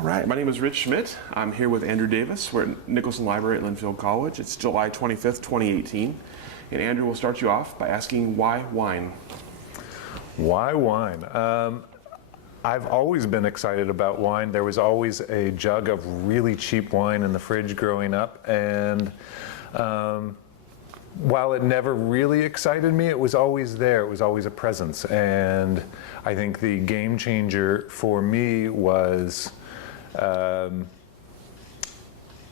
All right, my name is Rich Schmidt. I'm here with Andrew Davis. We're at Nicholson Library at Linfield College. It's July 25th, 2018. And Andrew will start you off by asking, why wine? Why wine? I've always been excited about wine. There was always a jug of really cheap wine in the fridge growing up, and while it never really excited me, it was always there. It was always a presence. And I think the game changer for me was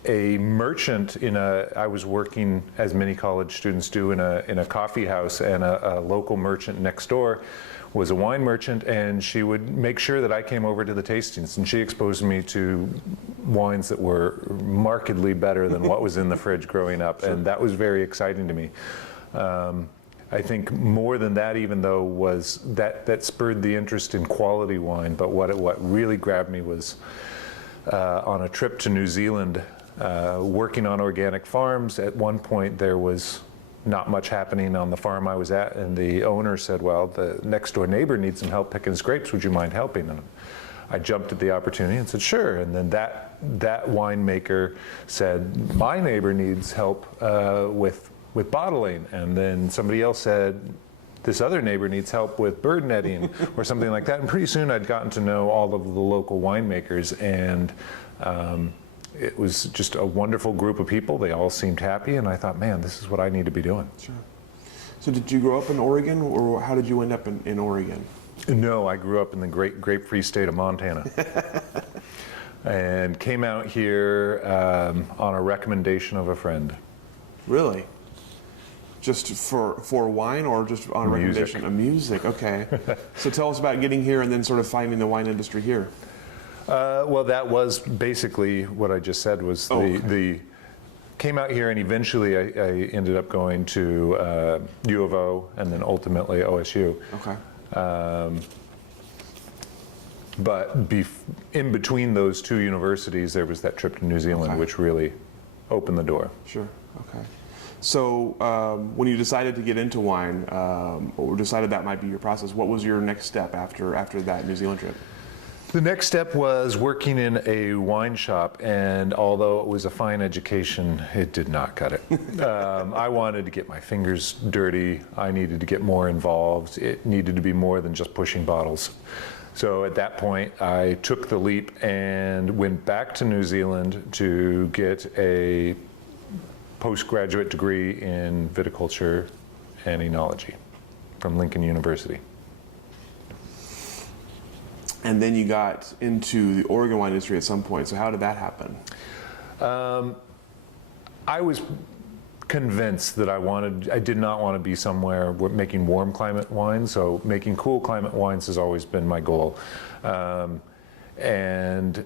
a merchant I was working, as many college students do, in a coffee house, and a local merchant next door was a wine merchant, and she would make sure that I came over to the tastings, and she exposed me to wines that were markedly better than what was in the fridge growing up. Sure. And that was very exciting to me. I think more than that, even though, was that spurred the interest in quality wine, but what really grabbed me was on a trip to New Zealand, working on organic farms. At one point there was not much happening on the farm I was at, and the owner said, well, the next door neighbor needs some help picking his grapes, would you mind helping? And I jumped at the opportunity and said, sure. And then that winemaker said, my neighbor needs help with bottling. And then somebody else said, this other neighbor needs help with bird netting or something like that. And pretty soon I'd gotten to know all of the local winemakers, and it was just a wonderful group of people. They all seemed happy, and I thought, man, this is what I need to be doing. Sure. So did you grow up in Oregon, or how did you end up in Oregon? No, I grew up in the great grape-free state of Montana. And came out here on a recommendation of a friend. Really? Just for wine, or just on a recommendation of music? Okay. So tell us about getting here and then sort of finding the wine industry here. Well, that was basically what I just said. Was came out here, and eventually I ended up going to U of O, and then ultimately OSU. Okay. But in between those two universities, there was that trip to New Zealand, okay, which really opened the door. Sure. Okay. So when you decided to get into wine, or decided that might be your process, what was your next step after that New Zealand trip? The next step was working in a wine shop, and although it was a fine education, it did not cut it. I wanted to get my fingers dirty. I needed to get more involved. It needed to be more than just pushing bottles. So at that point, I took the leap and went back to New Zealand to get a postgraduate degree in viticulture and enology from Lincoln University. And then you got into the Oregon wine industry at some point. So how did that happen? I was convinced that I did not want to be somewhere making warm climate wines. So making cool climate wines has always been my goal. And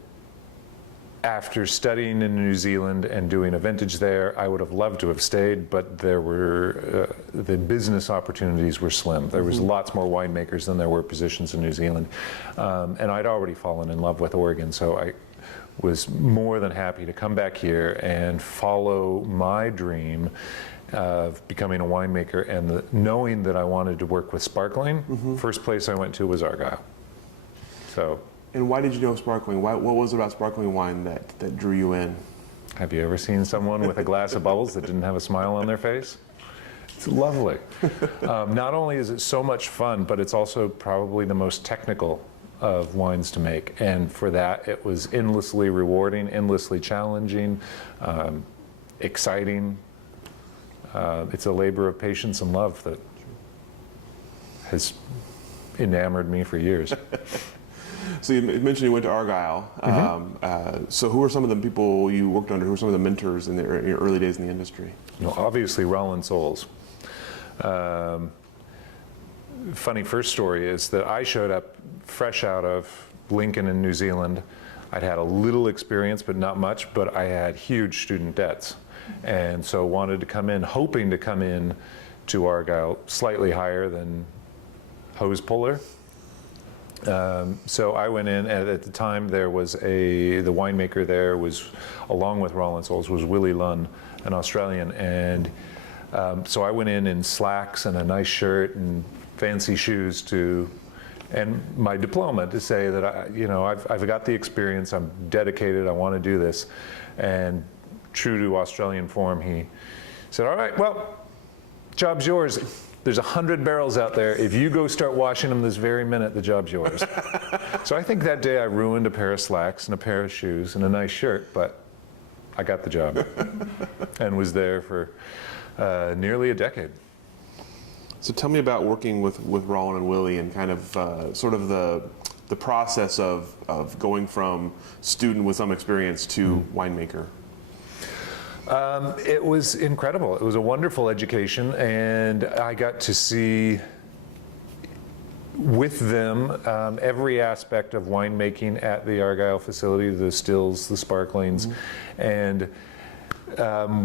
after studying in New Zealand and doing a vintage there, I would have loved to have stayed, but there were the business opportunities were slim. There was lots more winemakers than there were positions in New Zealand, and I'd already fallen in love with Oregon, so I was more than happy to come back here and follow my dream of becoming a winemaker, and knowing that I wanted to work with sparkling. First place I went to was Argyle. So. And why did you know sparkling? What was it about sparkling wine that drew you in? Have you ever seen someone with a glass of bubbles that didn't have a smile on their face? It's lovely. Not only is it so much fun, but it's also probably the most technical of wines to make. And for that, it was endlessly rewarding, endlessly challenging, exciting. It's a labor of patience and love that has enamored me for years. So you mentioned you went to Argyle. So who are some of the people you worked under? Who are some of the mentors in your early days in the industry? Well, obviously Roland Souls. Funny first story is that I showed up fresh out of Lincoln in New Zealand. I'd had a little experience, but not much, but I had huge student debts. And so wanted to come in, hoping to come in to Argyle slightly higher than hose puller. So I went in, and at the time there was the winemaker there was, along with Roland Souls, was Willie Lunn, an Australian, and so I went in slacks and a nice shirt and fancy shoes to and my diploma to say that I've got the experience, I'm dedicated, I want to do this. And true to Australian form, he said, all right, well, job's yours. There's 100 barrels out there. If you go start washing them this very minute, the job's yours. So I think that day I ruined a pair of slacks and a pair of shoes and a nice shirt, but I got the job and was there for nearly a decade. So tell me about working with Roland and Willie and kind of sort of the process of going from student with some experience to winemaker. It was incredible. It was a wonderful education, and I got to see with them every aspect of winemaking at the Argyle facility, the stills, the sparklings, and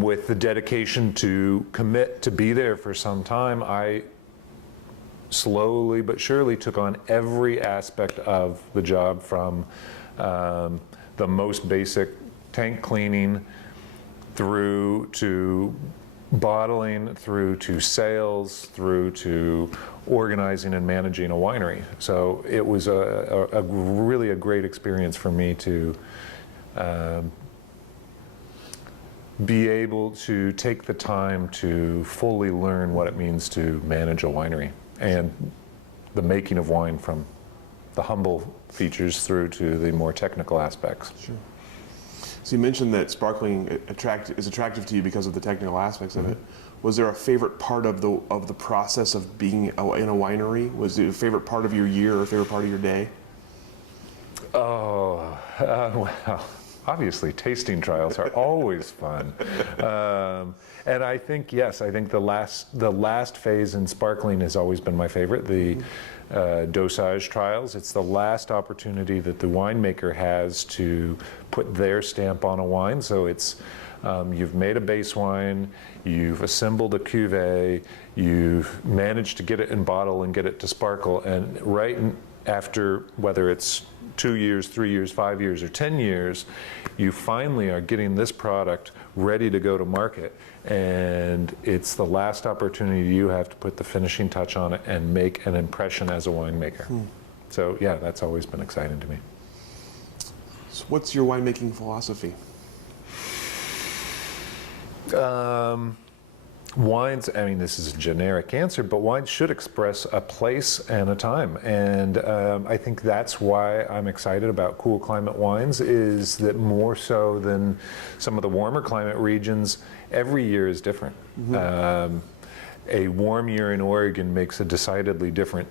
with the dedication to commit to be there for some time, I slowly but surely took on every aspect of the job, from the most basic tank cleaning through to bottling, through to sales, through to organizing and managing a winery. So it was a really a great experience for me to be able to take the time to fully learn what it means to manage a winery and the making of wine, from the humble features through to the more technical aspects. Sure. So you mentioned that sparkling is attractive to you because of the technical aspects of it. Was there a favorite part of the process of being in a winery? Was it a favorite part of your year or a favorite part of your day? Oh, well, obviously tasting trials are always fun. And I think, yes, I think the last phase in sparkling has always been my favorite, the dosage trials. It's the last opportunity that the winemaker has to put their stamp on a wine. So it's, you've made a base wine, you've assembled a cuvee, you've managed to get it in bottle and get it to sparkle, and right after, whether it's 2 years, 3 years, 5 years, or 10 years, you finally are getting this product ready to go to market, and it's the last opportunity you have to put the finishing touch on it and make an impression as a winemaker. So yeah, that's always been exciting to me. So what's your winemaking philosophy? Wines, I mean, this is a generic answer, but wines should express a place and a time. And I think that's why I'm excited about cool climate wines, is that more so than some of the warmer climate regions, every year is different. A warm year in Oregon makes a decidedly different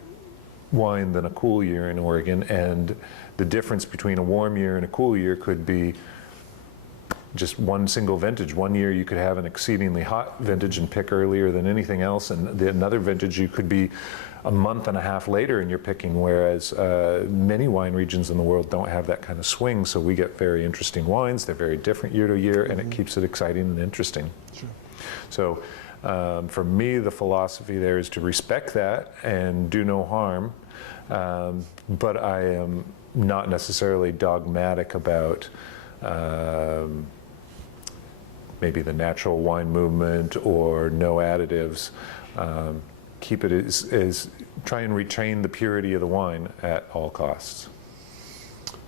wine than a cool year in Oregon. And the difference between a warm year and a cool year could be just one single vintage. One year you could have an exceedingly hot vintage and pick earlier than anything else, and another vintage you could be a month and a half later in your picking, whereas many wine regions in the world don't have that kind of swing, so we get very interesting wines. They're very different year to year, and it keeps it exciting and interesting. Sure. So for me, the philosophy there is to respect that and do no harm, but I am not necessarily dogmatic about maybe the natural wine movement or no additives. Keep it as try and retain the purity of the wine at all costs.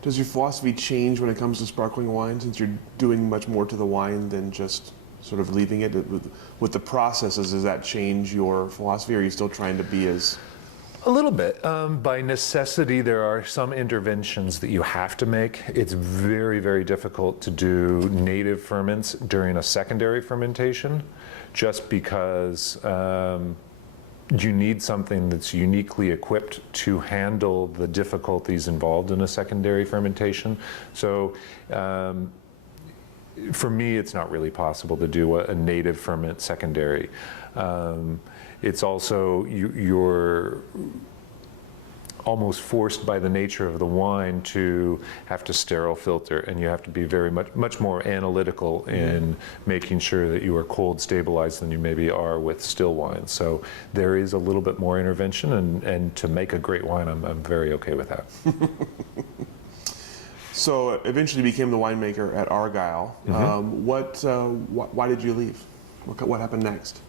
Does your philosophy change when it comes to sparkling wine, since you're doing much more to the wine than just sort of leaving it? With the processes, does that change your philosophy, or are you still trying to be as... A little bit. By necessity, there are some interventions that you have to make. It's very, very difficult to do native ferments during a secondary fermentation, just because you need something that's uniquely equipped to handle the difficulties involved in a secondary fermentation. So for me, it's not really possible to do a native ferment secondary. It's also, you're almost forced by the nature of the wine to have to sterile filter, and you have to be very much more analytical in making sure that you are cold stabilized than you maybe are with still wines. So there is a little bit more intervention, and to make a great wine, I'm very okay with that. So eventually became the winemaker at Argyle. Why did you leave? What happened next?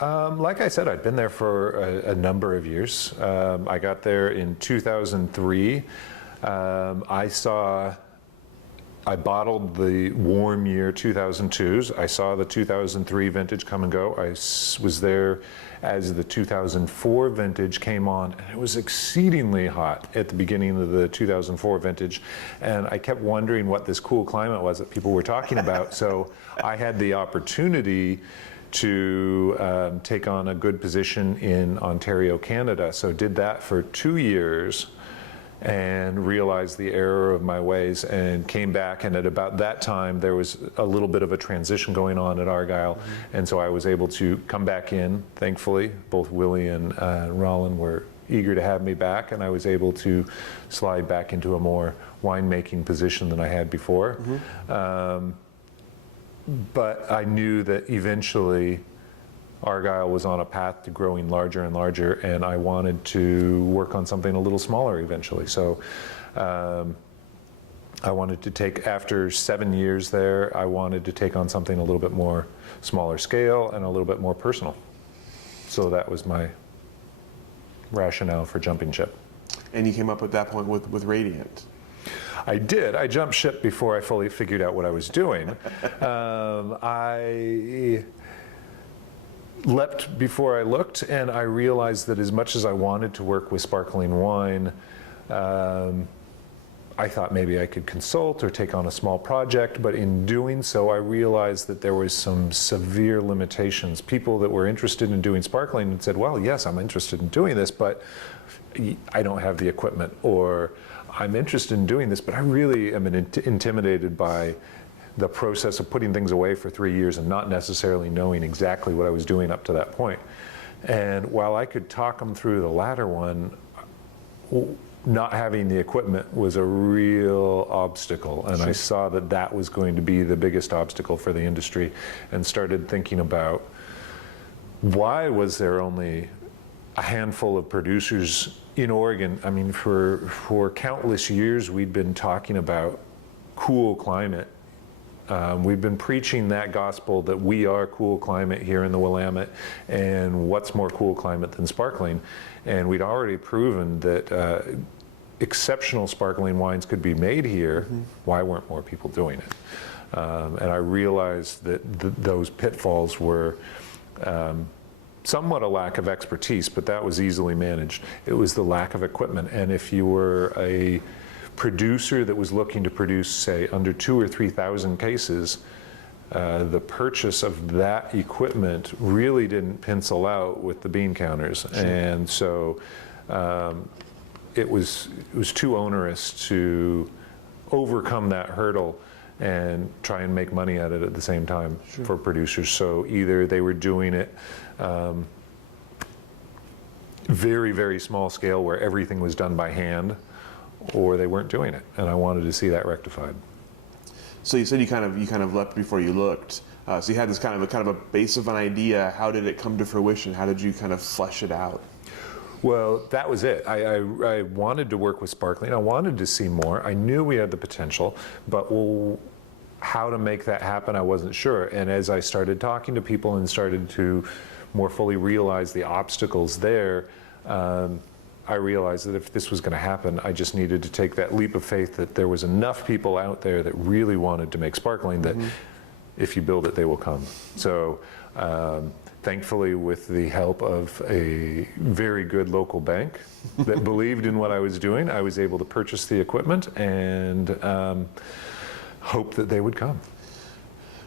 Like I said, I'd been there for a number of years. I got there in 2003. I bottled the warm year 2002s. I saw the 2003 vintage come and go. I was there as the 2004 vintage came on, and it was exceedingly hot at the beginning of the 2004 vintage. And I kept wondering what this cool climate was that people were talking about. So I had the opportunity to take on a good position in Ontario, Canada. So did that for 2 years and realized the error of my ways and came back. And at about that time, there was a little bit of a transition going on at Argyle. And so I was able to come back in, thankfully. Both Willie and Rollin were eager to have me back, and I was able to slide back into a more winemaking position than I had before. But I knew that eventually Argyle was on a path to growing larger and larger, and I wanted to work on something a little smaller eventually. So I wanted to take, after 7 years there, I wanted to take on something a little bit more smaller scale and a little bit more personal. So that was my rationale for jumping ship. And you came up at that point with Radiant. I did. I jumped ship before I fully figured out what I was doing. I leapt before I looked, and I realized that as much as I wanted to work with sparkling wine, I thought maybe I could consult or take on a small project, but in doing so, I realized that there was some severe limitations. People that were interested in doing sparkling and said, well, yes, I'm interested in doing this, but I don't have the equipment, or I'm interested in doing this, but I really am intimidated by the process of putting things away for 3 years and not necessarily knowing exactly what I was doing up to that point. And while I could talk them through the latter one, not having the equipment was a real obstacle. And I saw that that was going to be the biggest obstacle for the industry, and started thinking about why was there only a handful of producers in Oregon. I mean, for countless years, we'd been talking about cool climate. We've been preaching that gospel that we are cool climate here in the Willamette, and what's more cool climate than sparkling? And we'd already proven that exceptional sparkling wines could be made here. Why weren't more people doing it? And I realized that those pitfalls were somewhat a lack of expertise, but that was easily managed. It was the lack of equipment. And if you were a producer that was looking to produce, say, under 2,000 or 3,000 cases, the purchase of that equipment really didn't pencil out with the bean counters. And so it was too onerous to overcome that hurdle and try and make money at it at the same time for producers. So either they were doing it very, very small scale where everything was done by hand, or they weren't doing it, and I wanted to see that rectified. So you said you kind of leapt before you looked. So you had this kind of a base of an idea. How did it come to fruition? How did you kind of flesh it out? Well, that was it. I wanted to work with sparkling. I wanted to see more. I knew we had the potential, but how to make that happen, I wasn't sure. And as I started talking to people and started to more fully realize the obstacles there, I realized that if this was going to happen, I just needed to take that leap of faith that there was enough people out there that really wanted to make sparkling that if you build it, they will come. So thankfully, with the help of a very good local bank that believed in what I was doing, I was able to purchase the equipment and hope that they would come.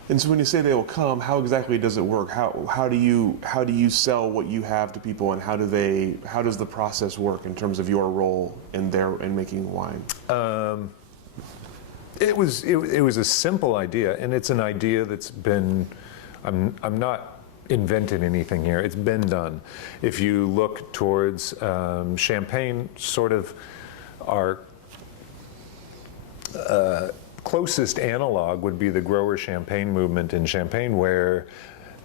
And so when you say they will come, how exactly does it work? How do you sell what you have to people, and how does the process work in terms of your role in making wine? It was a simple idea, and it's an idea that's been, I'm not inventing anything here, it's been done. If you look towards Champagne, sort of our closest analog would be the grower champagne movement in Champagne, where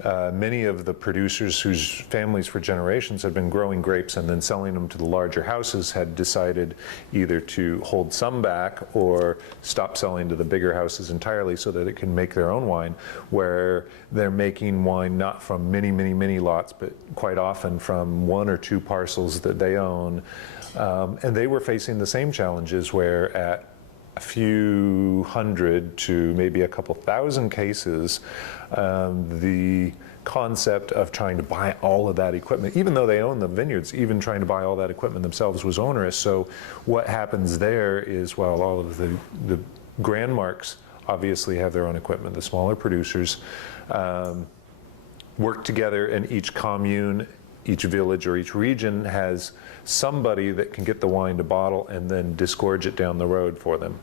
many of the producers whose families for generations had been growing grapes and then selling them to the larger houses had decided either to hold some back or stop selling to the bigger houses entirely so that it can make their own wine, where they're making wine not from many, many, many lots, but quite often from 1 or 2 parcels that they own. And they were facing the same challenges where at a few hundred to maybe a couple thousand cases, the concept of trying to buy all of that equipment, even though they own the vineyards, even trying to buy all that equipment themselves was onerous. So what happens there is, while all of the grand marks obviously have their own equipment, the smaller producers work together, and each commune, each village, or each region has somebody that can get the wine to bottle and then disgorge it down the road for them.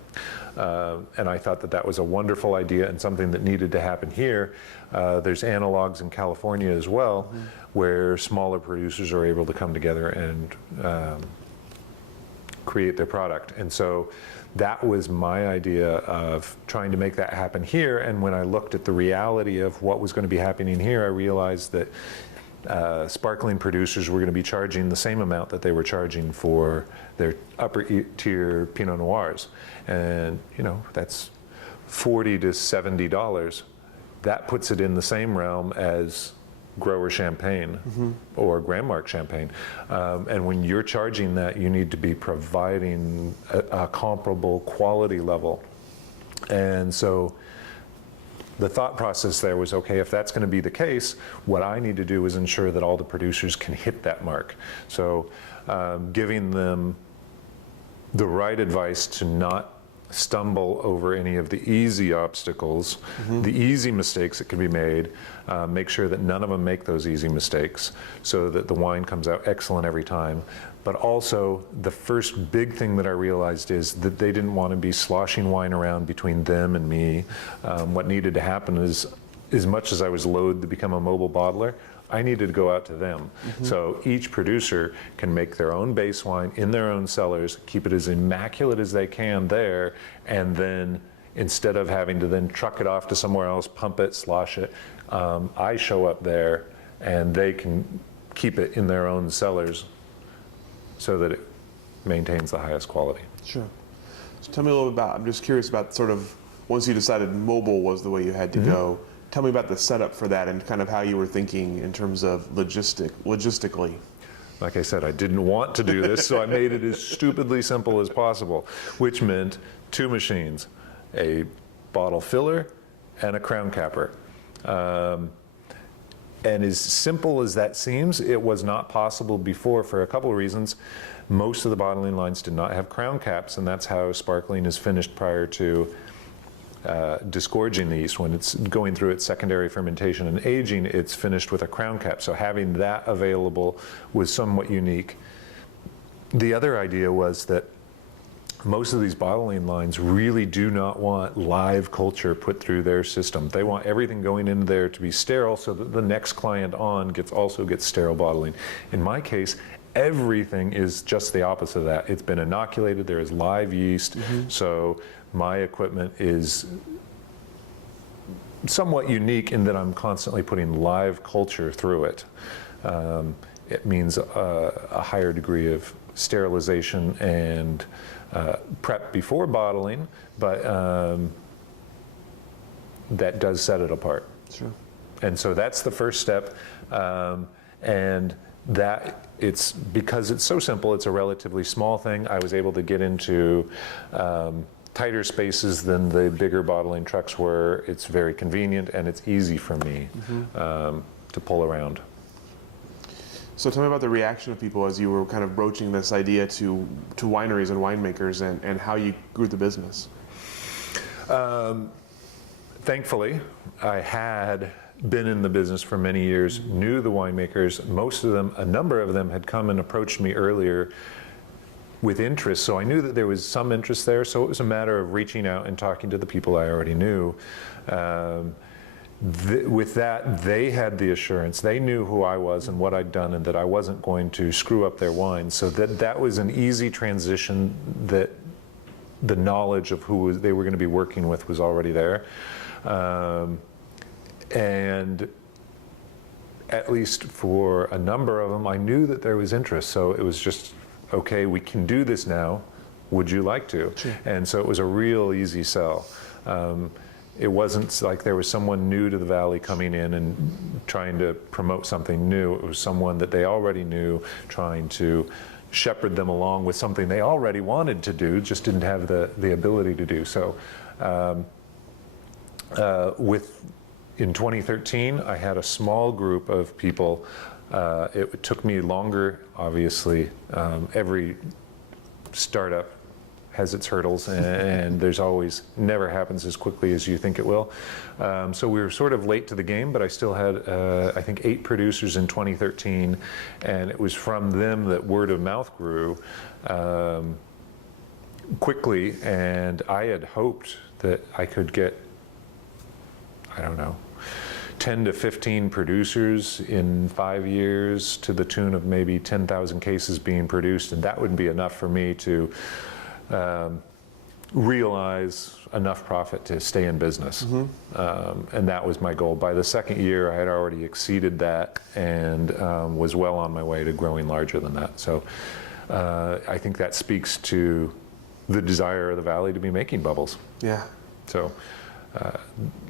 And I thought that that was a wonderful idea and something that needed to happen here. There's analogs in California as well, where smaller producers are able to come together and create their product. And so that was my idea of trying to make that happen here. And when I looked at the reality of what was going to be happening here, I realized that sparkling producers were going to be charging the same amount that they were charging for their upper tier Pinot Noirs. And, you know, that's $40 to $70. That puts it in the same realm as grower champagne or Grand Mark champagne. And when you're charging that, you need to be providing a comparable quality level. And so the thought process there was, okay, if that's going to be the case, what I need to do is ensure that all the producers can hit that mark. So giving them the right advice to not stumble over any of the easy obstacles, the easy mistakes that can be made, make sure that none of them make those easy mistakes so that the wine comes out excellent every time. But also, the first big thing that I realized is that they didn't want to be sloshing wine around between them and me. What needed to happen is, as much as I was loath to become a mobile bottler, I needed to go out to them. So each producer can make their own base wine in their own cellars, keep it as immaculate as they can there, and then instead of having to then truck it off to somewhere else, pump it, slosh it, I show up there and they can keep it in their own cellars so that it maintains the highest quality. Sure. So tell me a little bit about, I'm just curious about sort of, once you decided mobile was the way you had to go, tell me about the setup for that and kind of how you were thinking in terms of logistically. Like I said, I didn't want to do this, so I made it as stupidly simple as possible, which meant 2 machines, a bottle filler and a crown capper. And as simple as that seems, it was not possible before for a couple of reasons. Most of the bottling lines did not have crown caps, and that's how sparkling is finished prior to disgorging the yeast. When it's going through its secondary fermentation and aging, it's finished with a crown cap. So having that available was somewhat unique. The other idea was that most of these bottling lines really do not want live culture put through their system. They want everything going in there to be sterile so that the next client on also gets sterile bottling. In my case, everything is just the opposite of that. It's been inoculated, there is live yeast, so my equipment is somewhat unique in that I'm constantly putting live culture through it. It means a higher degree of sterilization and prep before bottling, but that does set it apart. Sure. And so that's the first step, and that it's because it's so simple, it's a relatively small thing. I was able to get into tighter spaces than the bigger bottling trucks were. It's very convenient and it's easy for me to pull around. So tell me about the reaction of people as you were kind of broaching this idea to wineries and winemakers and how you grew the business. Thankfully, I had been in the business for many years, knew the winemakers. Most of them, a number of them had come and approached me earlier with interest, so I knew that there was some interest there, so it was a matter of reaching out and talking to the people I already knew. With that, they had the assurance, they knew who I was and what I'd done and that I wasn't going to screw up their wine, so that was an easy transition, that the knowledge of who they were going to be working with was already there. And at least for a number of them, I knew that there was interest. So it was just, okay, we can do this now. Would you like to? Sure. And so it was a real easy sell. It wasn't like there was someone new to the Valley coming in and trying to promote something new. It was someone that they already knew, trying to shepherd them along with something they already wanted to do, just didn't have the ability to do. So in 2013, I had a small group of people. It took me longer, obviously. Every startup has its hurdles, and there's always, never happens as quickly as you think it will. So we were sort of late to the game, but I still had, I think, 8 producers in 2013, and it was from them that word of mouth grew quickly, and I had hoped that I could get, I don't know, 10 to 15 producers in 5 years to the tune of maybe 10,000 cases being produced, and that would be enough for me to realize enough profit to stay in business. And that was my goal. By the second year, I had already exceeded that and was well on my way to growing larger than that. So I think that speaks to the desire of the Valley to be making bubbles. Yeah. So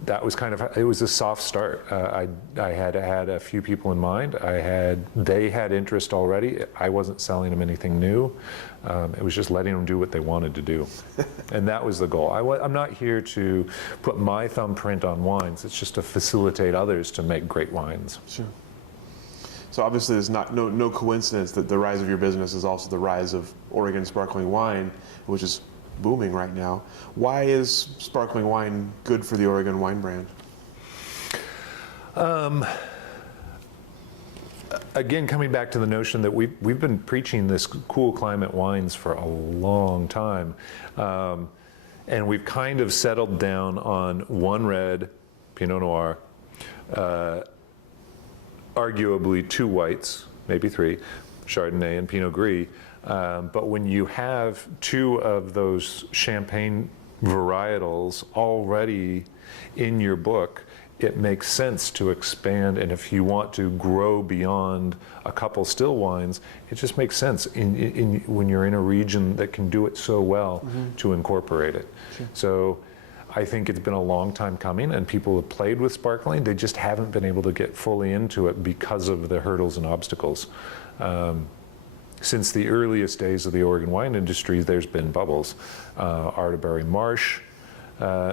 that was kind of, it was a soft start. I had had a few people in mind. They had interest already. I wasn't selling them anything new. It was just letting them do what they wanted to do. And that was the goal. I'm not here to put my thumbprint on wines. It's just to facilitate others to make great wines. Sure. So obviously there's no coincidence that the rise of your business is also the rise of Oregon sparkling wine, which is booming right now. Why is sparkling wine good for the Oregon wine brand? Again, coming back to the notion that we've been preaching this cool climate wines for a long time, and we've kind of settled down on one red, Pinot Noir, arguably 2 whites, maybe 3, Chardonnay and Pinot Gris. But when you have 2 of those champagne varietals already in your book, it makes sense to expand. And if you want to grow beyond a couple still wines, it just makes sense when you're in a region that can do it so well to incorporate it. Sure. So I think it's been a long time coming, and people have played with sparkling. They just haven't been able to get fully into it because of the hurdles and obstacles. Since the earliest days of the Oregon wine industry, there's been bubbles. Arterbury Marsh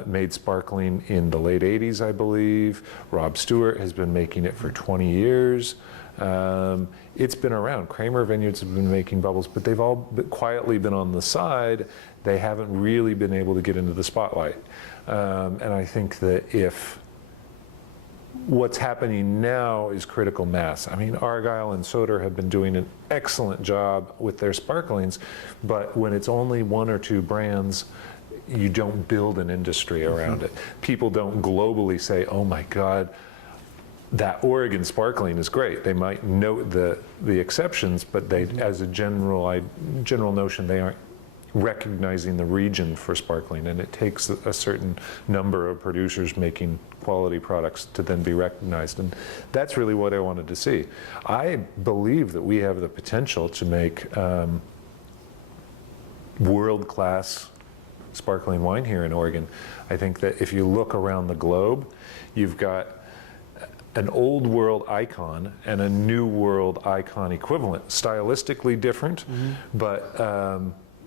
made sparkling in the late 80s, I believe. Rob Stewart has been making it for 20 years. It's been around. Kramer Vineyards have been making bubbles, but they've all quietly been on the side. They haven't really been able to get into the spotlight. And I think that if what's happening now is critical mass. I mean, Argyle and Soder have been doing an excellent job with their sparklings, but when it's only 1 or 2 brands, you don't build an industry around it. People don't globally say, oh my God, that Oregon sparkling is great. They might note the exceptions, but they, as a general notion, they aren't recognizing the region for sparkling, and it takes a certain number of producers making quality products to then be recognized, and that's really what I wanted to see. I believe that we have the potential to make world-class sparkling wine here in Oregon. I think that if you look around the globe, you've got an old world icon and a new world icon equivalent, stylistically different, but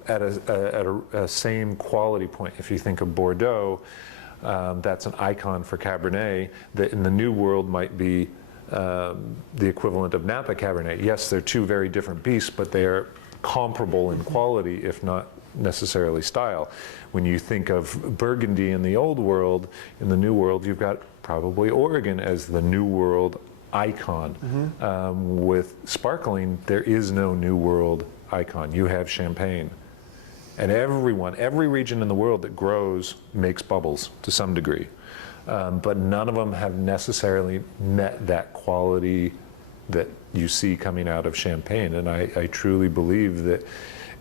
at a same quality point. If you think of Bordeaux, that's an icon for Cabernet that in the New World might be the equivalent of Napa Cabernet. Yes, they're 2 very different beasts, but they are comparable in quality, if not necessarily style. When you think of Burgundy in the Old World, in the New World, you've got probably Oregon as the New World icon. With sparkling, there is no New World icon. You have Champagne. And every region in the world that grows makes bubbles to some degree. But none of them have necessarily met that quality that you see coming out of Champagne. And I truly believe that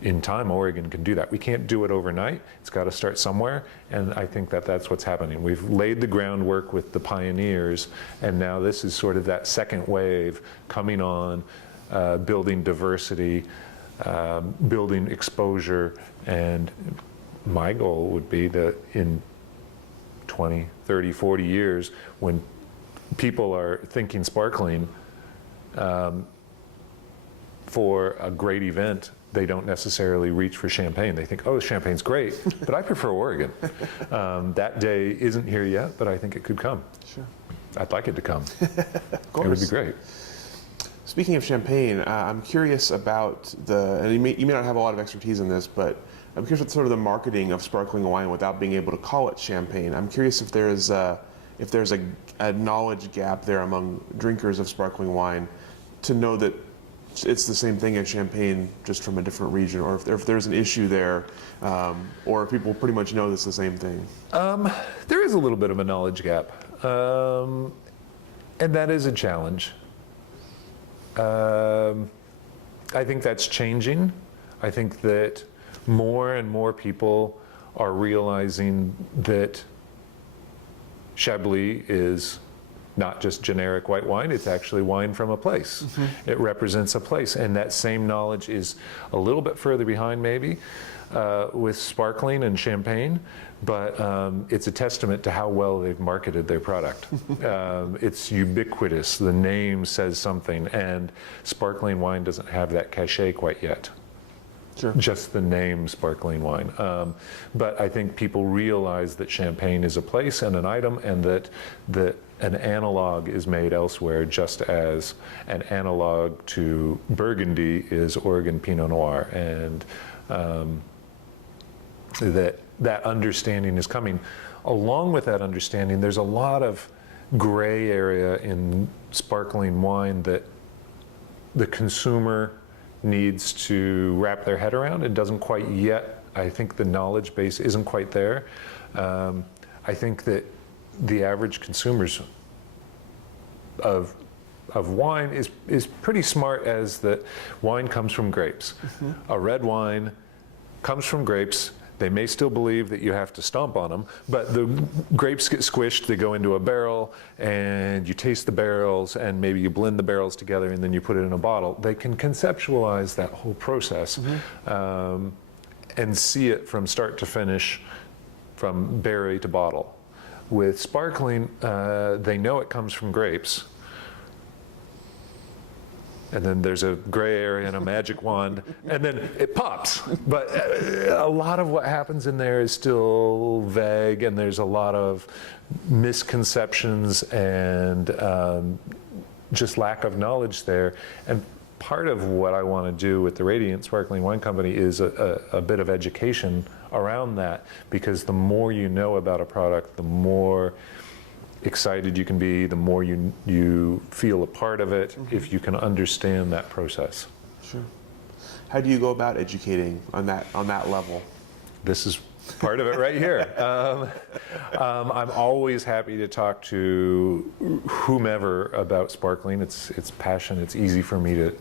in time, Oregon can do that. We can't do it overnight. It's got to start somewhere, and I think that that's what's happening. We've laid the groundwork with the pioneers, and now this is sort of that second wave coming on, building diversity, building exposure, and my goal would be that in 20, 30, 40 years, when people are thinking sparkling for a great event, they don't necessarily reach for champagne. They think, oh, champagne's great, but I prefer Oregon. That day isn't here yet, but I think it could come. Sure. I'd like it to come. Of course. It would be great. Speaking of champagne, I'm curious about and you may not have a lot of expertise in this, but I'm curious about sort of the marketing of sparkling wine without being able to call it champagne. I'm curious if there's a knowledge gap there among drinkers of sparkling wine to know that it's the same thing as champagne, just from a different region, or if there's an issue there, or if people pretty much know it's the same thing. There is a little bit of a knowledge gap, and that is a challenge. I think that's changing. I think that more and more people are realizing that Chablis is not just generic white wine, it's actually wine from a place. Mm-hmm. It represents a place, and that same knowledge is a little bit further behind maybe with sparkling and champagne, but it's a testament to how well they've marketed their product. It's ubiquitous, the name says something, and sparkling wine doesn't have that cachet quite yet. Sure. Just the name sparkling wine. But I think people realize that champagne is a place and an item, and that an analog is made elsewhere, just as an analog to Burgundy is Oregon Pinot Noir. And that understanding is coming. Along with that understanding, there's a lot of gray area in sparkling wine that the consumer needs to wrap their head around. It doesn't quite yet. I think the knowledge base isn't quite there. I think that the average consumers of wine is pretty smart, as that wine comes from grapes. Mm-hmm. A red wine comes from grapes. They may still believe that you have to stomp on them, but the grapes get squished, they go into a barrel, and you taste the barrels, and maybe you blend the barrels together, and then you put it in a bottle. They can conceptualize that whole process, mm-hmm. And see it from start to finish, from berry to bottle. With sparkling, they know it comes from grapes. And then there's a gray area and a magic wand, and then it pops. But a lot of what happens in there is still vague, and there's a lot of misconceptions and just lack of knowledge there. And part of what I want to do with the Radiant Sparkling Wine Company is a bit of education around that, because the more you know about a product, the more excited you can be, the more you feel a part of it, mm-hmm. if you can understand that process. Sure. How do you go about educating on that level? This is part of it right here. I'm always happy to talk to whomever about sparkling. It's passion. It's easy for me to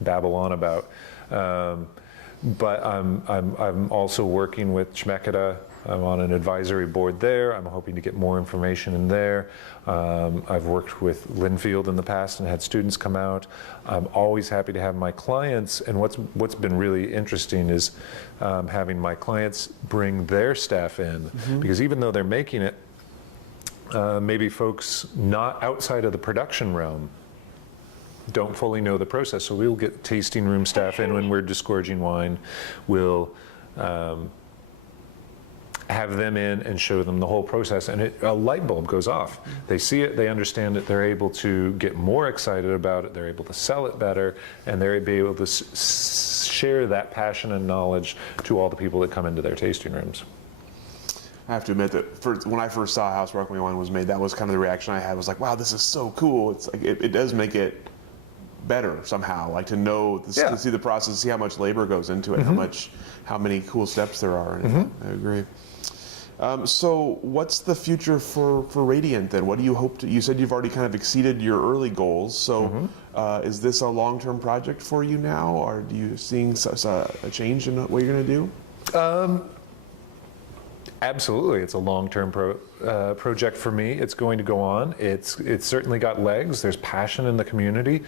babble on about. But I'm also working with Schmidt. I'm on an advisory board there. I'm hoping to get more information in there. I've worked with Linfield in the past and had students come out. I'm always happy to have my clients, and what's been really interesting is having my clients bring their staff in, mm-hmm. because even though they're making it, maybe folks not outside of the production realm don't fully know the process. So we'll get tasting room staff in when we're disgorging wine. We'll have them in and show them the whole process, and a light bulb goes off. They see it, they understand it, they're able to get more excited about it, they're able to sell it better, and they're able to share that passion and knowledge to all the people that come into their tasting rooms. I have to admit that when I first saw how sparkling wine was made, that was kind of the reaction I had. Was like, wow, this is so cool. It's like it does make it better somehow, like to know to see the process, see how much labor goes into it, mm-hmm. how many cool steps there are. And mm-hmm. I agree. So what's the future for Radiant then? What do you hope to, you said you've already kind of exceeded your early goals, so is this a long-term project for you now, or do you seeing a change in what you're going to do? Absolutely, it's a long-term project for me. It's going to go on. It's certainly got legs. There's passion in the community.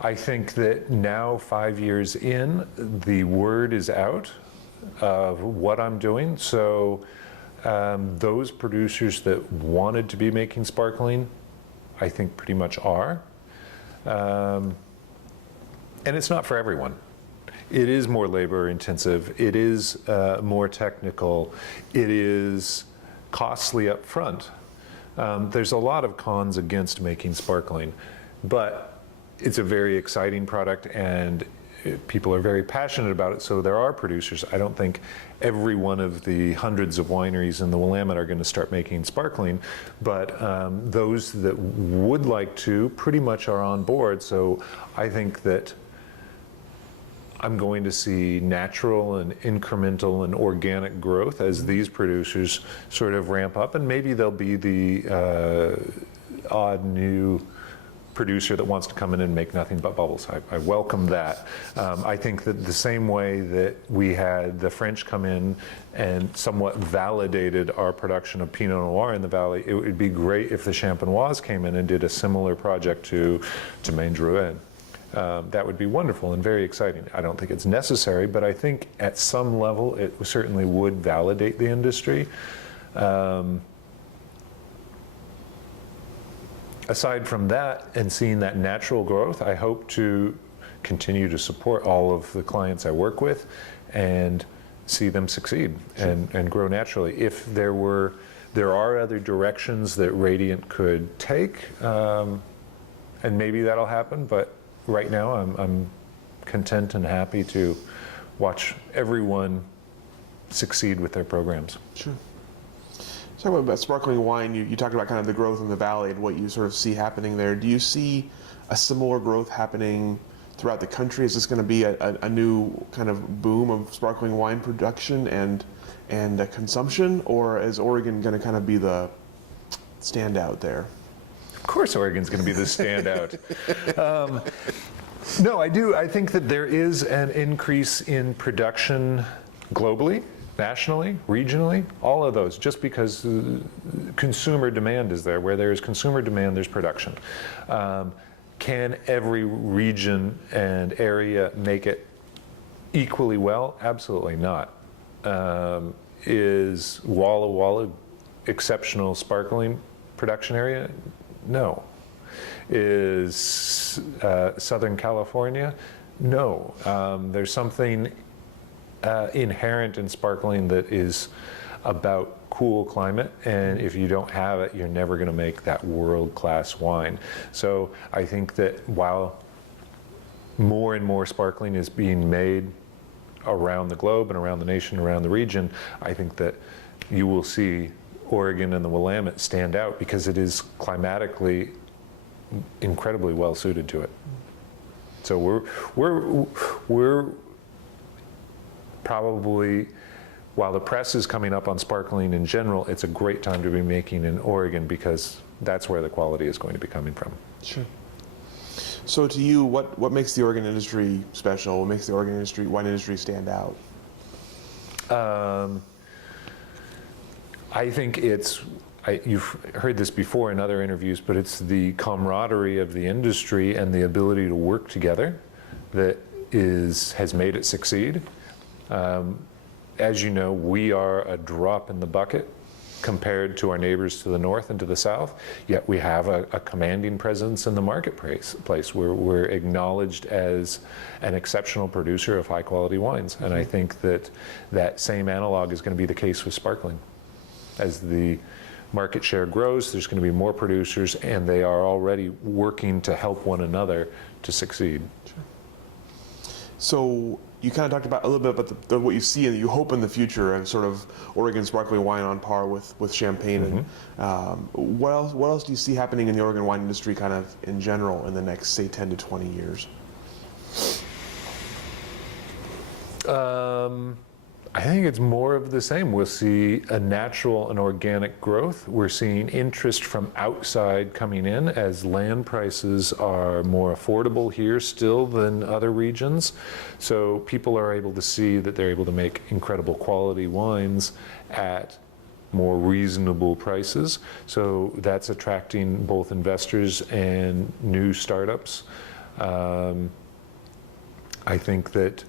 I think that now, 5 years in, the word is out of what I'm doing. So those producers that wanted to be making sparkling, I think pretty much are. And it's not for everyone. It is more labor intensive. It is more technical. It is costly up front. There's a lot of cons against making sparkling, but it's a very exciting product and people are very passionate about it, so there are producers. I don't think every one of the hundreds of wineries in the Willamette are going to start making sparkling, but those that would like to pretty much are on board. So I think that I'm going to see natural and incremental and organic growth as these producers sort of ramp up, and maybe there'll be the odd new producer that wants to come in and make nothing but bubbles. I welcome that. I think that the same way that we had the French come in and somewhat validated our production of Pinot Noir in the valley, it would be great if the Champenoise came in and did a similar project to Maine Drouet. That would be wonderful and very exciting. I don't think it's necessary, but I think at some level it certainly would validate the industry. Aside from that and seeing that natural growth, I hope to continue to support all of the clients I work with and see them succeed and grow naturally. If there are other directions that Radiant could take, and maybe that'll happen, but right now I'm content and happy to watch everyone succeed with their programs. Sure. Talking about sparkling wine, you talked about kind of the growth in the valley and what you sort of see happening there. Do you see a similar growth happening throughout the country? Is this going to be a new kind of boom of sparkling wine production and consumption, or is Oregon going to kind of be the standout there? Of course Oregon's going to be the standout. No, I do. I think that there is an increase in production globally, nationally, regionally, all of those, just because consumer demand is there. Where there is consumer demand, there's production. Can every region and area make it equally well? Absolutely not. Is Walla Walla exceptional sparkling production area? No. Is Southern California? No. There's something inherent in sparkling that is about cool climate, and if you don't have it, you're never going to make that world-class wine. So I think that while more and more sparkling is being made around the globe and around the nation, around the region, I think that you will see Oregon and the Willamette stand out because it is climatically incredibly well suited to it. So we're probably, while the press is coming up on sparkling in general, it's a great time to be making in Oregon because that's where the quality is going to be coming from. Sure. So to you, what makes the Oregon industry special? What makes the Oregon wine industry stand out? I think you've heard this before in other interviews, but it's the camaraderie of the industry and the ability to work together that has made it succeed. As you know, we are a drop in the bucket compared to our neighbors to the north and to the south, yet we have a commanding presence in the marketplace. We're acknowledged as an exceptional producer of high quality wines, and I think that same analog is going to be the case with sparkling. As the market share grows, there's going to be more producers, and they are already working to help one another to succeed. Sure. So you kind of talked about a little bit about what you see and you hope in the future of sort of Oregon sparkling wine on par with Champagne. Mm-hmm. And what else do you see happening in the Oregon wine industry kind of in general in the next, say, 10 to 20 years? I think it's more of the same. We'll see a natural and organic growth. We're seeing interest from outside coming in as land prices are more affordable here still than other regions. So people are able to see that they're able to make incredible quality wines at more reasonable prices. So that's attracting both investors and new startups. I think that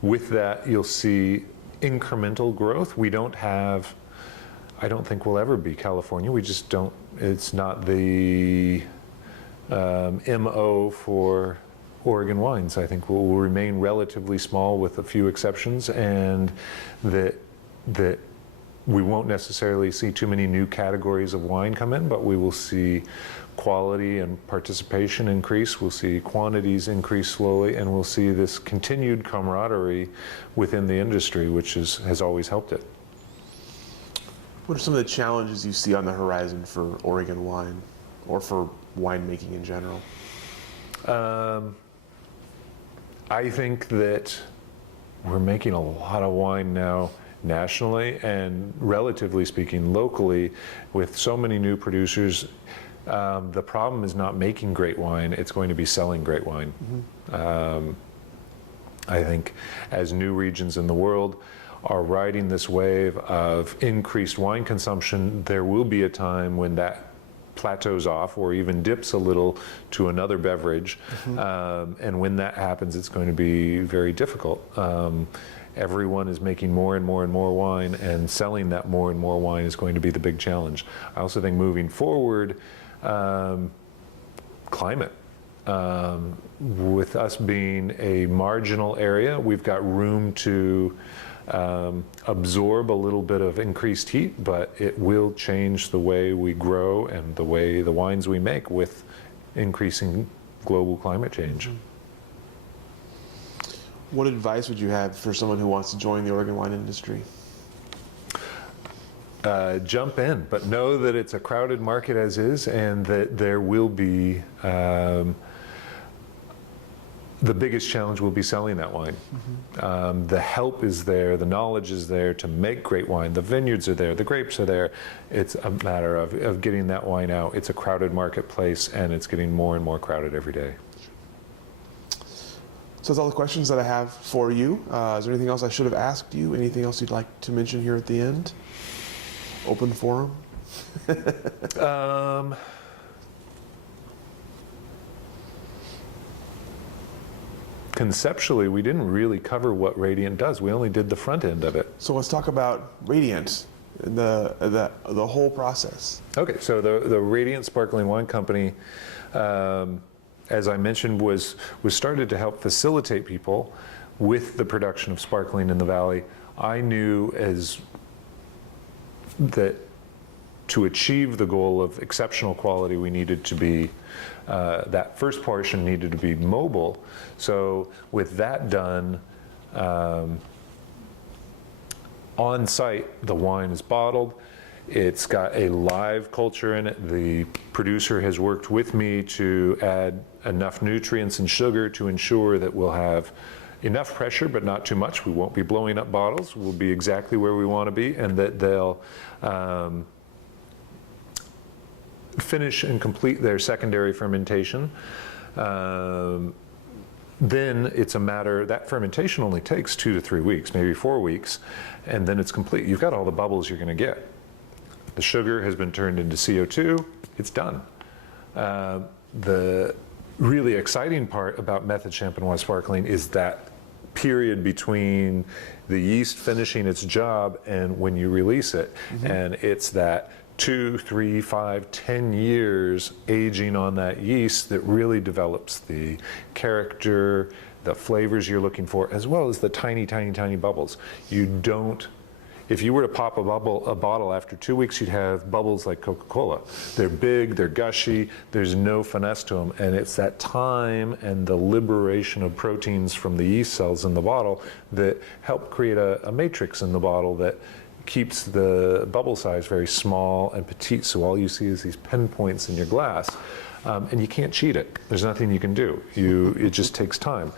with that, you'll see incremental growth. We don't have, I don't think we'll ever be California. We just don't, it's not the MO for Oregon wines. I think we'll remain relatively small with a few exceptions, and that we won't necessarily see too many new categories of wine come in, but we will see quality and participation increase. We'll see quantities increase slowly, and we'll see this continued camaraderie within the industry, which has always helped it. What are some of the challenges you see on the horizon for Oregon wine, or for winemaking in general? I think that we're making a lot of wine now nationally, and relatively speaking locally, with so many new producers. The problem is not making great wine, it's going to be selling great wine. I think as new regions in the world are riding this wave of increased wine consumption, there will be a time when that plateaus off or even dips a little to another beverage. And when that happens, it's going to be very difficult. Everyone is making more and more and more wine, and selling that more and more wine is going to be the big challenge. I also think moving forward, climate. With us being a marginal area, we've got room to absorb a little bit of increased heat, but it will change the way we grow and the way the wines we make with increasing global climate change. What advice would you have for someone who wants to join the Oregon wine industry? Jump in, but know that it's a crowded market as is, and that there will be, the biggest challenge will be selling that wine. The help is there, the knowledge is there to make great wine, the vineyards are there, the grapes are there. It's a matter of getting that wine out. It's a crowded marketplace, and it's getting more and more crowded every day. So that's all the questions that I have for you. Is there anything else I should have asked you? Anything else you'd like to mention here at the end? Open forum. Conceptually, we didn't really cover what Radiant does. We only did the front end of it. So let's talk about Radiant, the whole process. Okay, so the Radiant Sparkling Wine Company, as I mentioned, was started to help facilitate people with the production of sparkling in the Valley. I knew that to achieve the goal of exceptional quality, we needed to be, that first portion needed to be mobile. So with that done, on site, the wine is bottled. It's got a live culture in it. The producer has worked with me to add enough nutrients and sugar to ensure that we'll have enough pressure, but not too much. We won't be blowing up bottles. We'll be exactly where we want to be, and that they'll finish and complete their secondary fermentation. Then it's a matter, that fermentation only takes 2 to 3 weeks, maybe 4 weeks, and then it's complete. You've got all the bubbles you're going to get. The sugar has been turned into CO2, it's done. The really exciting part about Method Champenois Sparkling is that period between the yeast finishing its job and when you release it. And it's that 2, 3, 5, 10 years aging on that yeast that really develops the character, the flavors you're looking for, as well as the tiny, tiny, tiny bubbles. You don't, if you were to pop a bottle after 2 weeks, you'd have bubbles like Coca-Cola. They're big, they're gushy, there's no finesse to them, and it's that time and the liberation of proteins from the yeast cells in the bottle that help create a matrix in the bottle that keeps the bubble size very small and petite, so all you see is these pinpoints in your glass, and you can't cheat it. There's nothing you can do. It just takes time.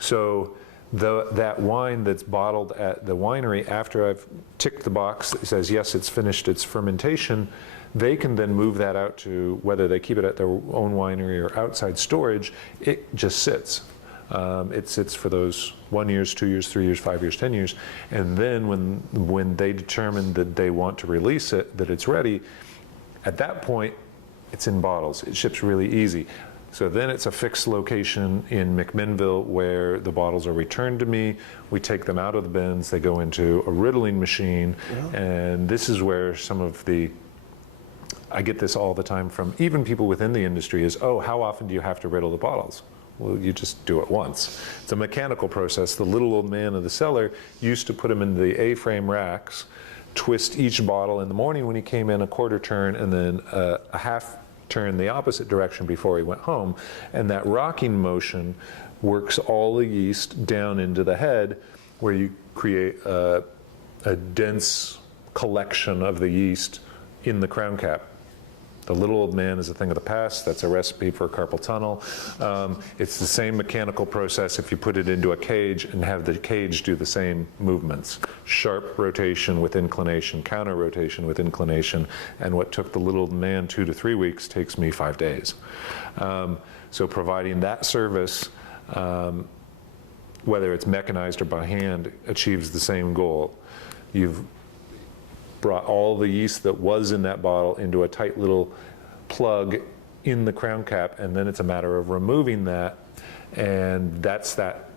So that wine that's bottled at the winery, after I've ticked the box that says, yes, it's finished its fermentation, they can then move that out to, whether they keep it at their own winery or outside storage, it just sits. It sits for those 1 year, 2 years, 3 years, 5 years, 10 years. And then when they determine that they want to release it, that it's ready, at that point, it's in bottles. It ships really easy. So then it's a fixed location in McMinnville where the bottles are returned to me. We take them out of the bins. They go into a riddling machine. Yeah. And this is where some of I get this all the time from even people within the industry is, oh, how often do you have to riddle the bottles? Well, you just do it once. It's a mechanical process. The little old man of the cellar used to put them in the A-frame racks, twist each bottle in the morning when he came in, a quarter turn, and then a half turn the opposite direction before he went home. And that rocking motion works all the yeast down into the head, where you create a dense collection of the yeast in the crown cap. The little old man is a thing of the past. That's a recipe for a carpal tunnel. It's the same mechanical process if you put it into a cage and have the cage do the same movements. Sharp rotation with inclination, counter rotation with inclination, and what took the little old man 2 to 3 weeks takes me 5 days. So providing that service, whether it's mechanized or by hand, achieves the same goal. You've brought all the yeast that was in that bottle into a tight little plug in the crown cap, and then it's a matter of removing that, and that's that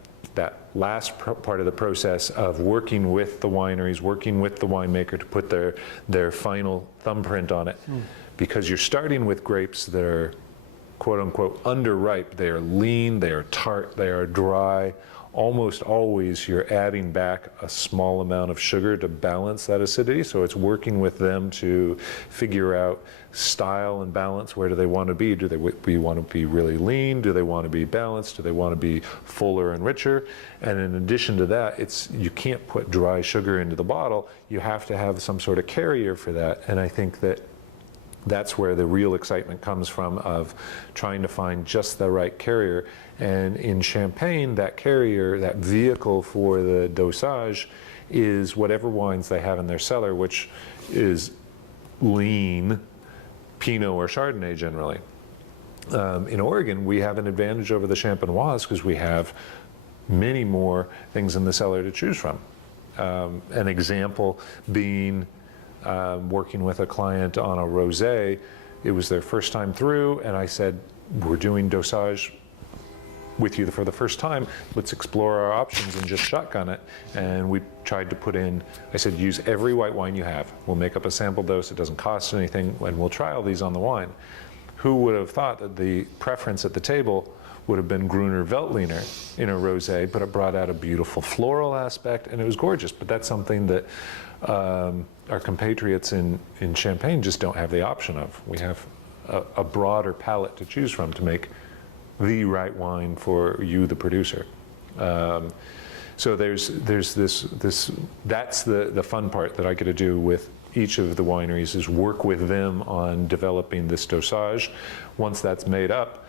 last part of the process of working with the wineries, working with the winemaker to put their final thumbprint on it. Because you're starting with grapes that are quote unquote underripe. They are lean, they are tart, they are dry. Almost always you're adding back a small amount of sugar to balance that acidity. So it's working with them to figure out style and balance. Where do they want to be? Do they want to be really lean? Do they want to be balanced? Do they want to be fuller and richer? And in addition to that, you can't put dry sugar into the bottle. You have to have some sort of carrier for that. And I think that's where the real excitement comes from, of trying to find just the right carrier. And in Champagne, that carrier, that vehicle for the dosage, is whatever wines they have in their cellar, which is lean Pinot or Chardonnay generally. In Oregon, we have an advantage over the Champenoise because we have many more things in the cellar to choose from. An example being working with a client on a rosé. It was their first time through, and I said, we're doing dosage with you for the first time. Let's explore our options and just shotgun it. And we tried to put in, I said, use every white wine you have. We'll make up a sample dose. It doesn't cost anything, and we'll try all these on the wine. Who would have thought that the preference at the table would have been Gruner Veltliner in a rosé, but it brought out a beautiful floral aspect, and it was gorgeous. But that's something that our compatriots in Champagne just don't have the option of. We have a broader palette to choose from to make the right wine for you, the producer. So there's this that's the fun part that I get to do with each of the wineries, is work with them on developing this dosage. Once that's made up,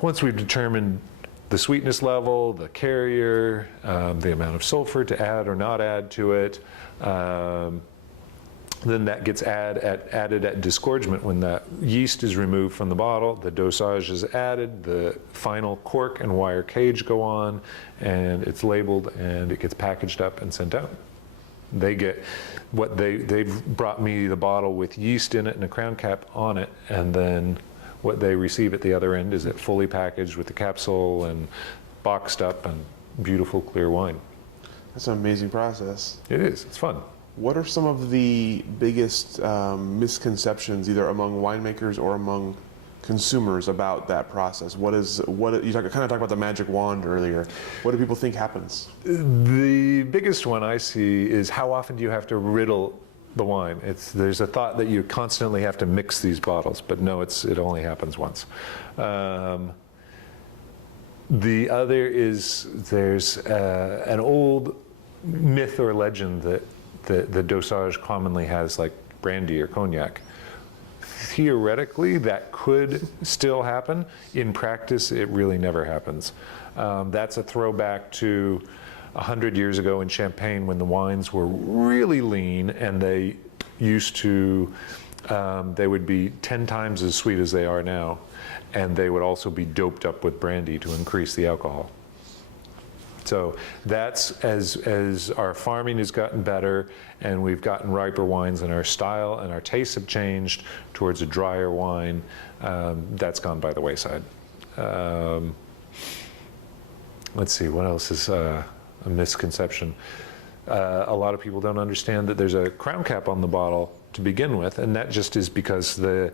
once we've determined the sweetness level, the carrier, the amount of sulfur to add or not add to it, then that gets added at disgorgement. When that yeast is removed from the bottle, the dosage is added, the final cork and wire cage go on, and it's labeled, and it gets packaged up and sent out. They get what they've brought me the bottle with yeast in it and a crown cap on it, and then what they receive at the other end is it fully packaged with the capsule and boxed up and beautiful clear wine. That's an amazing process. It is. It's fun. What are some of the biggest misconceptions, either among winemakers or among consumers, about that process? You kind of talked about the magic wand earlier. What do people think happens? The biggest one I see is, how often do you have to riddle the wine? There's a thought that you constantly have to mix these bottles, but no, it only happens once. The other is, there's an old myth or legend that the dosage commonly has like brandy or cognac. Theoretically, that could still happen. In practice, it really never happens. That's a throwback to 100 years ago in Champagne, when the wines were really lean and they used to, they would be 10 times as sweet as they are now, and they would also be doped up with brandy to increase the alcohol. So that's, as our farming has gotten better and we've gotten riper wines and our style and our tastes have changed towards a drier wine, that's gone by the wayside. Let's see, what else is a misconception? A lot of people don't understand that there's a crown cap on the bottle to begin with, and that just is because the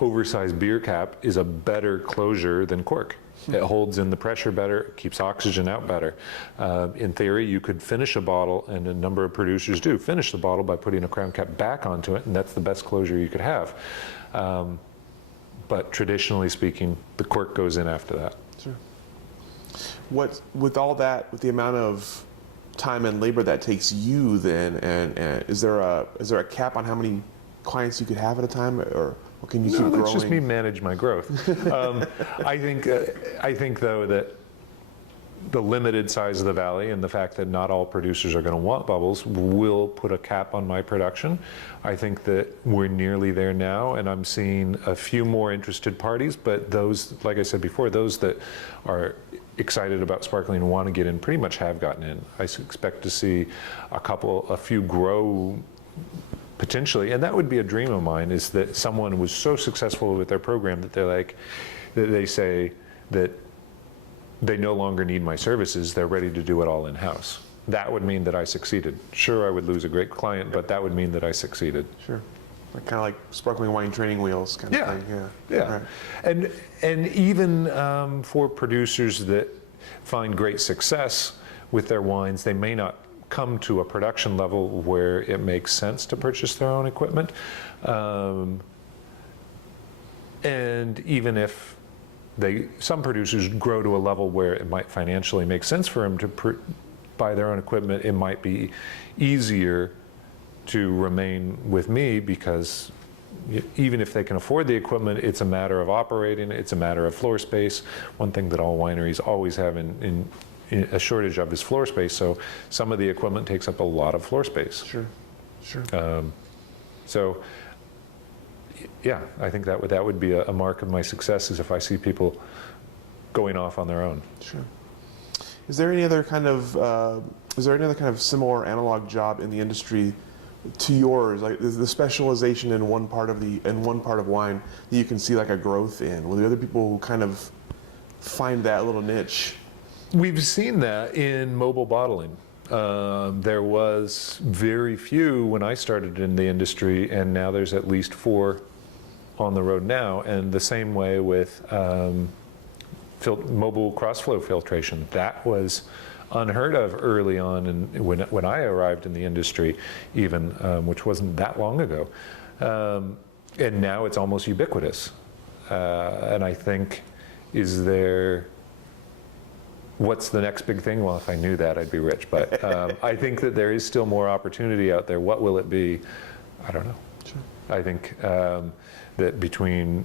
oversized beer cap is a better closure than cork. It holds in the pressure better, keeps oxygen out better. In theory, you could finish a bottle, and a number of producers do, finish the bottle by putting a crown cap back onto it, and that's the best closure you could have. But traditionally speaking, the cork goes in after that. Sure. With all that, with the amount of time and labor that takes you then, and is there a cap on how many clients you could have at a time, or can you keep growing? No, that's just me manage my growth. I think though that the limited size of the valley and the fact that not all producers are going to want bubbles will put a cap on my production. I think that we're nearly there now, and I'm seeing a few more interested parties, but those, like I said before, those that are excited about sparkling and want to get in pretty much have gotten in. I expect to see a few grow potentially, and that would be a dream of mine, is that someone was so successful with their program that they say that they no longer need my services, they're ready to do it all in-house. That would mean that I succeeded. Sure, I would lose a great client, but that would mean that I succeeded. Sure. Kind of like sparkling wine training wheels kind of thing. Yeah. Right. And even for producers that find great success with their wines, they may not come to a production level where it makes sense to purchase their own equipment. And even if some producers grow to a level where it might financially make sense for them to buy their own equipment, it might be easier to remain with me, because even if they can afford the equipment, it's a matter of operating, it's a matter of floor space. One thing that all wineries always have in a shortage of is floor space, so some of the equipment takes up a lot of floor space. Sure. So yeah, I think that would be a mark of my success, is if I see people going off on their own. Sure. Is there any other kind of similar analog job in the industry to yours, like the specialization in one part of wine that you can see like a growth in? Will the other people who kind of find that little niche? We've seen that in mobile bottling. There was very few when I started in the industry, and now there's at least 4 on the road now. And the same way with mobile cross-flow filtration. That was unheard of early on, and when I arrived in the industry, even, which wasn't that long ago. And now it's almost ubiquitous. And I think, what's the next big thing? Well, if I knew that, I'd be rich. But I think that there is still more opportunity out there. What will it be? I don't know. Sure. I think that between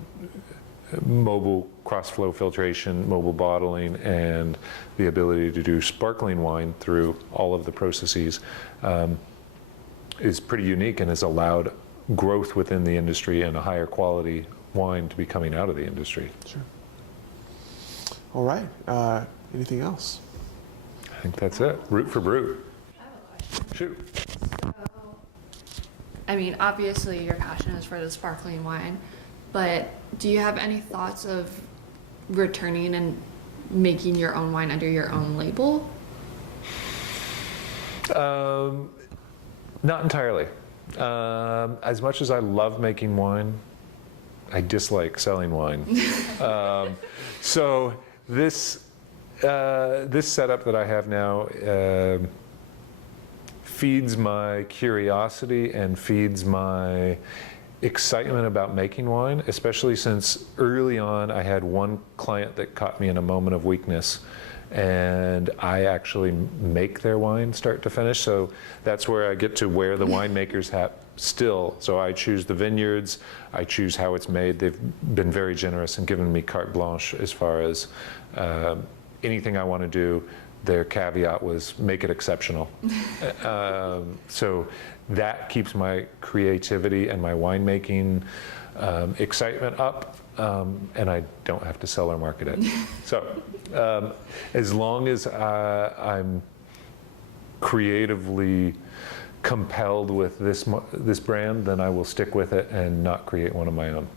mobile cross-flow filtration, mobile bottling, and the ability to do sparkling wine through all of the processes is pretty unique, and has allowed growth within the industry and a higher quality wine to be coming out of the industry. Sure. All right. Anything else? I think that's it. Root for Brute. I have a question. Shoot. So, I mean, obviously your passion is for the sparkling wine, but do you have any thoughts of returning and making your own wine under your own label? Not entirely. As much as I love making wine, I dislike selling wine. So this setup that I have now feeds my curiosity and feeds my excitement about making wine, especially since early on I had one client that caught me in a moment of weakness, and I actually make their wine start to finish. So that's where I get to wear the winemaker's hat still. So I choose the vineyards, I choose how it's made. They've been very generous and given me carte blanche as far as anything I want to do, their caveat was make it exceptional. So that keeps my creativity and my winemaking excitement up, and I don't have to sell or market it. So as long as I'm creatively compelled with this brand, then I will stick with it and not create one of my own.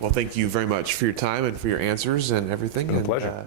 Well, thank you very much for your time and for your answers and everything. Been a pleasure.